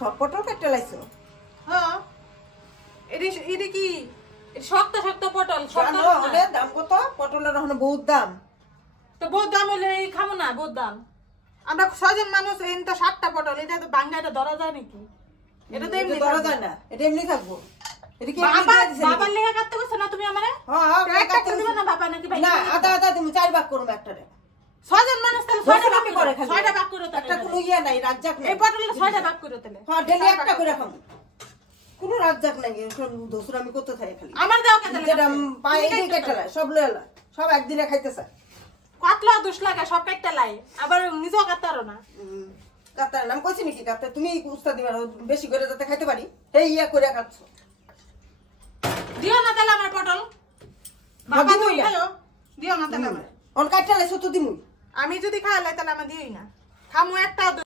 সব পটল কেটে লাইছো? হ্যাঁ এটি কি শক্ত শক্ত পটল হলে দাম কত? পটলের ওখানে বহুত দাম। তো বহুত দাম হলে খাবো না, বহুত দাম। আমরা 6 জন মানুষ, এই তো 7টা পটল, এটা তো ভাঙা, এটা ধরা যায় নাকি? এটা তো এমনি ধরা যায় না, এটা এমনি থাকবো। এটা কি বাবার লেখা কাটতে গেছো না তুমি আমারে? হ্যাঁ একটা করে দিবা না বাবা নাকি ভাই? না, আদা আদা তুমি 4 ভাগ করবে একটারে। 6 জন মানুষ তাহলে 6টা ভাগ করে, 6টা ভাগ করে একটা কোনো ইয়া নাই, রাজ্জাক নাই। এই পটলে 6টা ভাগ করে তাহলে। হ্যাঁ, ডেলি একটা করে খাবো। কোনো রাজ্জাক নাই, দোসরা আমি করতে থাকি খালি। আমার দাও কেটে যেটা পায়ে এই কেটে লাই, সব লয়লা, সব একদিনে খাইতে চায়। কাটলা দুষ লাগে, সব কাটতে লাই, আবার নিজেও কাটতারো না। কাতার নাম কইছি নাকি? কাতার তুমি উস্তাদ দিবা, বেশি করে যাতে খাইতে পারি এই ইয়া করে খাচ্ছো। দিও না তাহলে আমার পটল, বাবা তুমি খাও, দিও না তাহলে আমার। অন কাটতে লাইছো তো দিমু। আমি যদি খাওয়ালাই তাহলে আমার দিই না, খামু একটা